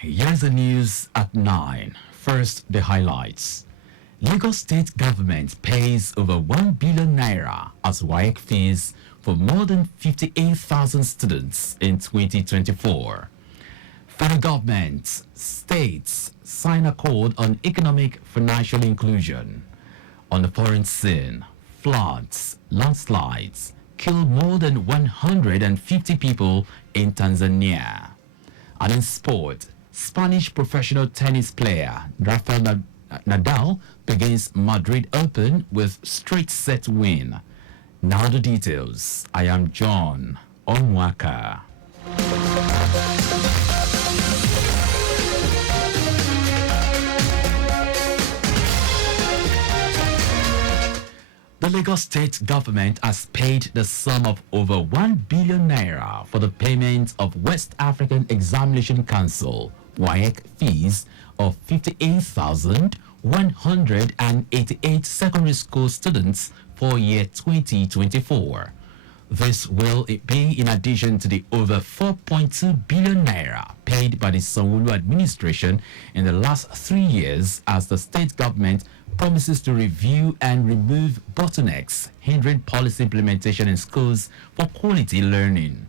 Here's the news at 9. First, the highlights. Lagos State government pays over 1 billion naira as WAEC fees for more than 58,000 students in 2024. Federal government, states sign accord on economic financial inclusion. On the foreign scene, floods, landslides kill more than 150 people in Tanzania. And in sport, Spanish professional tennis player Rafael Nadal begins Madrid Open with straight set win. Now the details. I am John Omoaka. The Lagos State government has paid the sum of over 1 billion naira for the payment of West African Examination Council WAEC fees of 58,188 secondary school students for year 2024. This will be in addition to the over 4.2 billion naira paid by the Sanwo-Olu administration in the last 3 years as the state government promises to review and remove bottlenecks hindering policy implementation in schools for quality learning.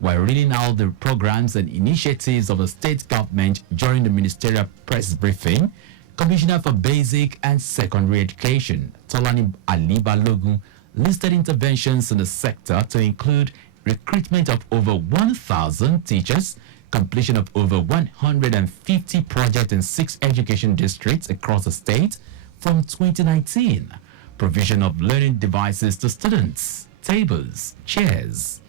While reading out the programs and initiatives of the state government during the ministerial press briefing, Commissioner for Basic and Secondary Education, Tolani Ali Balogun, listed interventions in the sector to include recruitment of over 1,000 teachers, completion of over 150 projects in 6 education districts across the state from 2019, provision of learning devices to students, tables, chairs.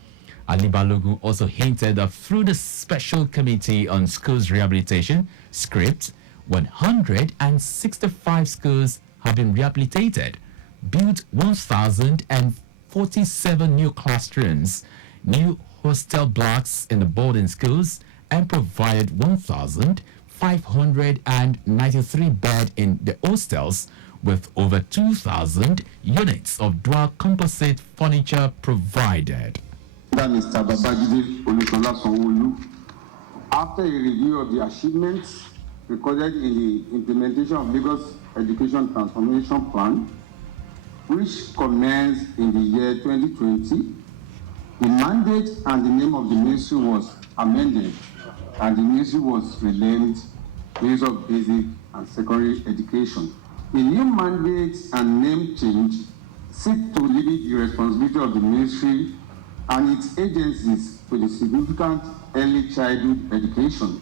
Ali Balogun also hinted that through the Special Committee on Schools Rehabilitation, SCRIPT, 165 schools have been rehabilitated, built 1,047 new classrooms, new hostel blocks in the boarding schools, and provided 1,593 beds in the hostels with over 2,000 units of dual composite furniture provided. Mr. Babajide Olusola Sanwo-Olu, after a review of the achievements recorded in the implementation of Lagos Education Transformation Plan, which commenced in the year 2020, the mandate and the name of the ministry was amended, and the ministry was renamed Ministry of Basic and Secondary Education. The new mandate and name change seek to limit the responsibility of the ministry and its agencies to the significant early childhood education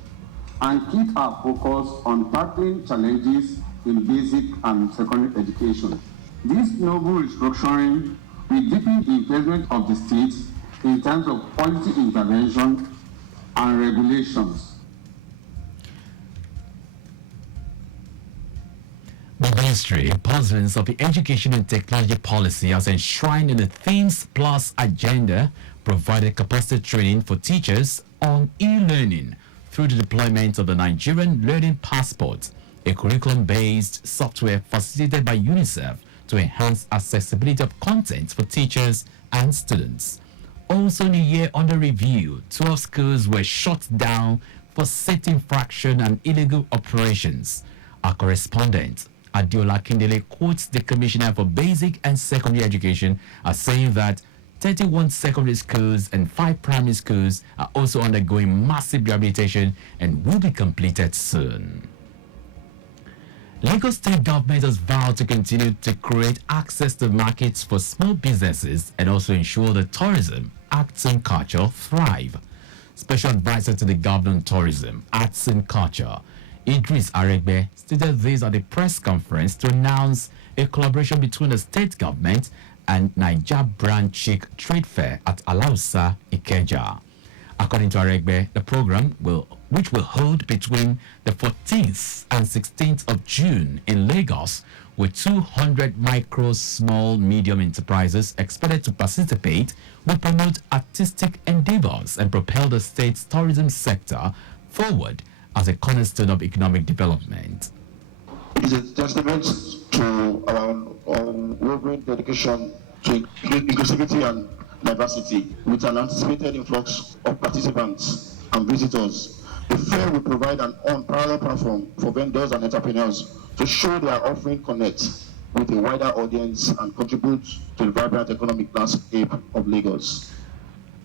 and keep our focus on tackling challenges in basic and secondary education. This novel restructuring will deepen the investment of the state in terms of policy intervention and regulations. The Ministry, pursuance of the Education and Technology Policy as enshrined in the Things Plus agenda, provided capacity training for teachers on e-learning through the deployment of the Nigerian Learning Passport, a curriculum-based software facilitated by UNICEF to enhance accessibility of content for teachers and students. Also in the year under review, 12 schools were shut down for safety infraction and illegal operations. Our correspondent, Adiola Kindele, quotes the Commissioner for Basic and Secondary Education as saying that 31 secondary schools and 5 primary schools are also undergoing massive rehabilitation and will be completed soon. Lagos State government has vowed to continue to create access to markets for small businesses and also ensure that tourism, arts and culture thrive. Special advisor to the governor on tourism, arts and culture, Idris Aregbe, stated this at a press conference to announce a collaboration between the state government and Niger Brand Chic Trade Fair at Alausa, Ikeja. According to Aregbe, the program which will hold between the 14th and 16th of June in Lagos, with 200 micro, small, medium enterprises expected to participate, will promote artistic endeavors and propel the state's tourism sector forward as a cornerstone of economic development. It is a testament to our unwavering dedication to inclusivity and diversity, with an anticipated influx of participants and visitors The fair will provide an unparalleled platform for vendors and entrepreneurs to show their offering connect with a wider audience and contribute to the vibrant economic landscape of Lagos.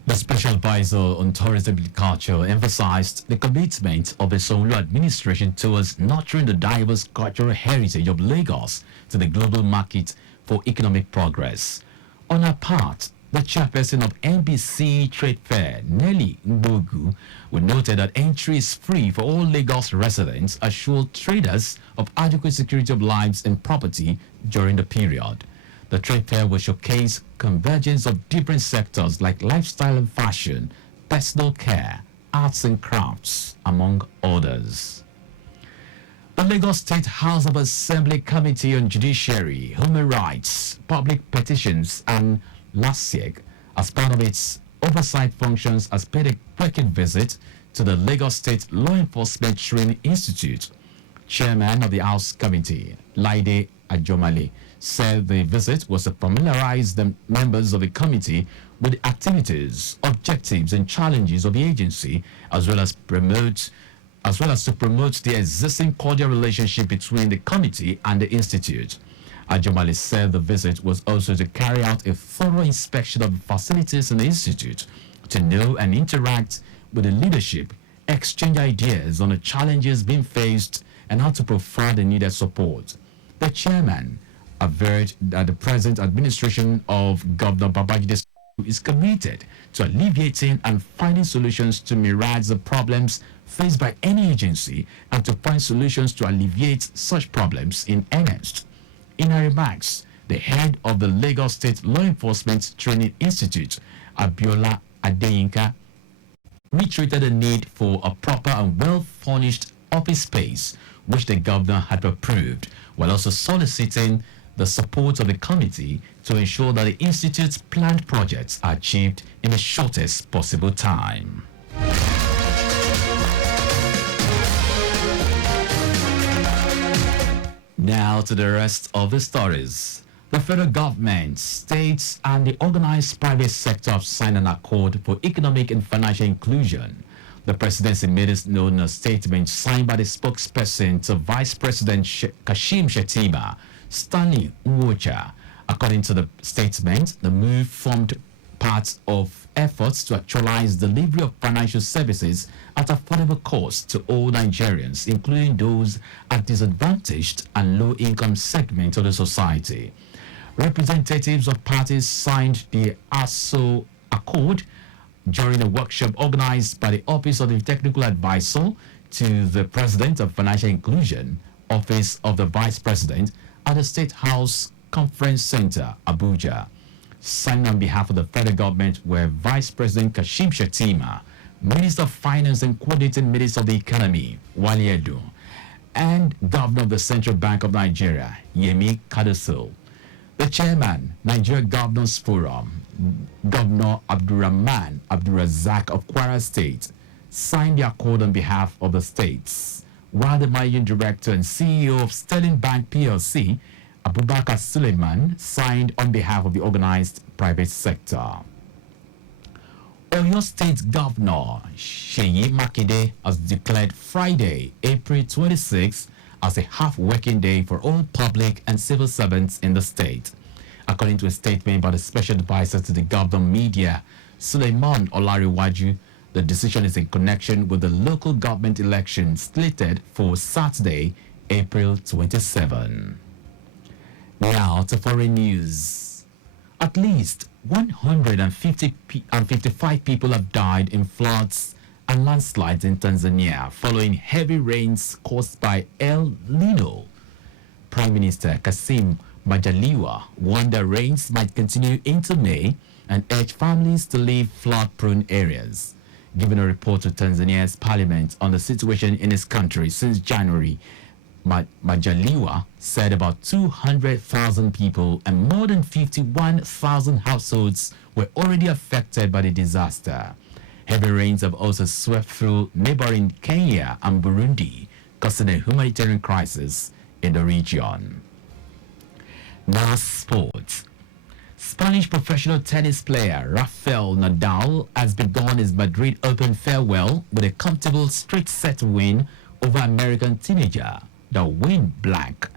The special advisor on tourism and culture emphasized the commitment of the Solu administration towards nurturing the diverse cultural heritage of Lagos to the global market for economic progress. On her part, the chairperson of NBC Trade Fair, Nelly Mbogu, noted that entry is free for all Lagos residents, assured traders of adequate security of lives and property during the period. The trade fair will showcase convergence of different sectors like lifestyle and fashion, personal care, arts and crafts, among others. The Lagos State House of Assembly Committee on Judiciary, Human Rights, Public Petitions and LASIEG, as part of its oversight functions, has paid a working visit to the Lagos State Law Enforcement Training Institute. Chairman of the House Committee, Laide Ajomale, said the visit was to familiarize the members of the committee with the activities, objectives, and challenges of the agency, as well as to promote the existing cordial relationship between the committee and the institute. Ajomale said the visit was also to carry out a thorough inspection of the facilities in the institute, to know and interact with the leadership, exchange ideas on the challenges being faced, and how to provide the needed support. The chairman averred that the present administration of Governor Babajide is committed to alleviating and finding solutions to myriads of problems faced by any agency and to find solutions to alleviate such problems in earnest. In her remarks, the head of the Lagos State Law Enforcement Training Institute, Abiola Adeyinka, reiterated the need for a proper and well-furnished office space, which the governor had approved, while also soliciting the support of the committee to ensure that the institute's planned projects are achieved in the shortest possible time. Now to the rest of the stories. The federal government, states, and the organized private sector have signed an accord for economic and financial inclusion. The presidency made it known in a statement signed by the spokesperson to Vice President Kashim Shettima, Stanley Nwocha. According to the statement, the move formed part of efforts to actualize delivery of financial services at affordable cost to all Nigerians, including those at disadvantaged and low-income segments of the society. Representatives of parties signed the ASO Accord during a workshop organized by the Office of the Technical Advisor to the President of Financial Inclusion, Office of the Vice President, at the State House Conference Center, Abuja. Signed on behalf of the federal government were Vice President Kashim Shettima, Minister of Finance and Coordinating Minister of the Economy, Wale Edo, and Governor of the Central Bank of Nigeria, Yemi Kadoso. The chairman, Nigeria Governors Forum, Governor Abdurrahman Abdurrazak of Kwara State, signed the accord on behalf of the states, while the managing director and CEO of Sterling Bank PLC, Abubakar Suleiman, signed on behalf of the organized private sector. Oyo State Governor Seyi Makinde has declared Friday, April 26, as a half-working day for all public and civil servants in the state. According to a statement by the special advisor to the governor media, Suleiman Olariwaju, the decision is in connection with the local government election slated for Saturday, April 27. Now to foreign news. At least 155 people have died in floods and landslides in Tanzania following heavy rains caused by El Nino. Prime Minister Kassim Majaliwa warned that rains might continue into May and urged families to leave flood-prone areas. Giving a report to Tanzania's parliament on the situation in his country since January, Majaliwa said about 200,000 people and more than 51,000 households were already affected by the disaster. Heavy rains have also swept through neighboring Kenya and Burundi, causing a humanitarian crisis in the region. Now sports. Spanish professional tennis player Rafael Nadal has begun his Madrid Open farewell with a comfortable straight-set win over American teenager Darwin Blanc.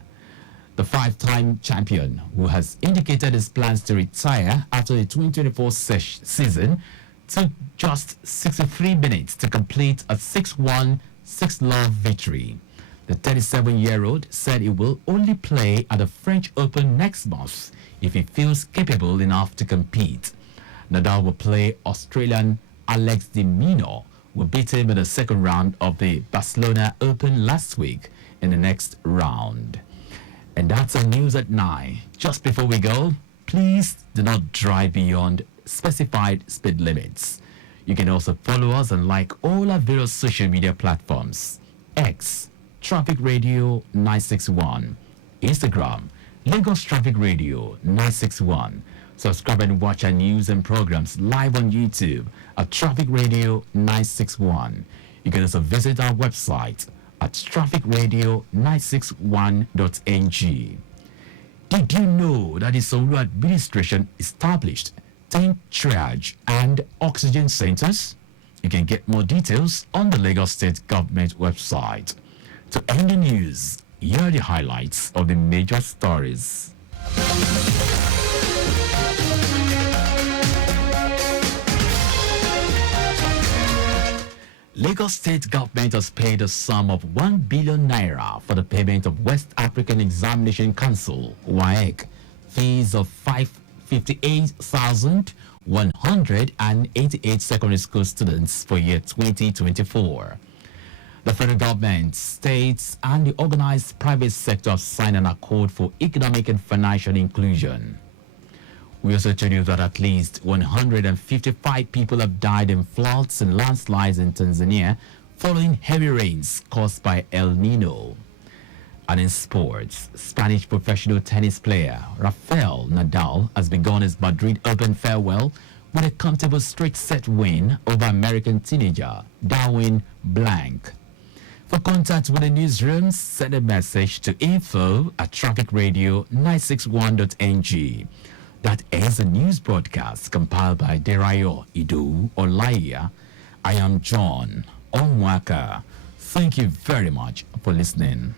The five-time champion, who has indicated his plans to retire after the 2024 season, took just 63 minutes to complete a 6-1, 6-love victory. The 37-year-old said he will only play at the French Open next month if he feels capable enough to compete. Nadal will play Australian Alex de Minaur, who beat him in the second round of the Barcelona Open last week in the next round. And that's our news at 9. Just before we go, please do not drive beyond specified speed limits. You can also follow us and like all our various social media platforms. X, Traffic Radio 961. Instagram, Lagos Traffic Radio 961. Subscribe and watch our news and programs live on YouTube at Traffic Radio 961. You can also visit our website at trafficradio961.ng. Did you know that the Solu administration established 10 triage and oxygen centers? You can get more details on the Lagos State Government website. To end the news, here are the highlights of the major stories. Lagos State Government has paid a sum of 1 billion naira for the payment of West African Examination Council (WAEC) fees of 58,188 secondary school students for year 2024. The federal government, states, and the organized private sector have signed an accord for economic and financial inclusion. We also told you that at least 155 people have died in floods and landslides in Tanzania following heavy rains caused by El Nino. And in sports, Spanish professional tennis player Rafael Nadal has begun his Madrid Open farewell with a comfortable straight-set win over American teenager Darwin Blanc. For contact with the newsroom, send a message to info@trafficradio961.ng. That is a news broadcast compiled by Derayo Idu Olaiya. I am John Omoaka. Thank you very much for listening.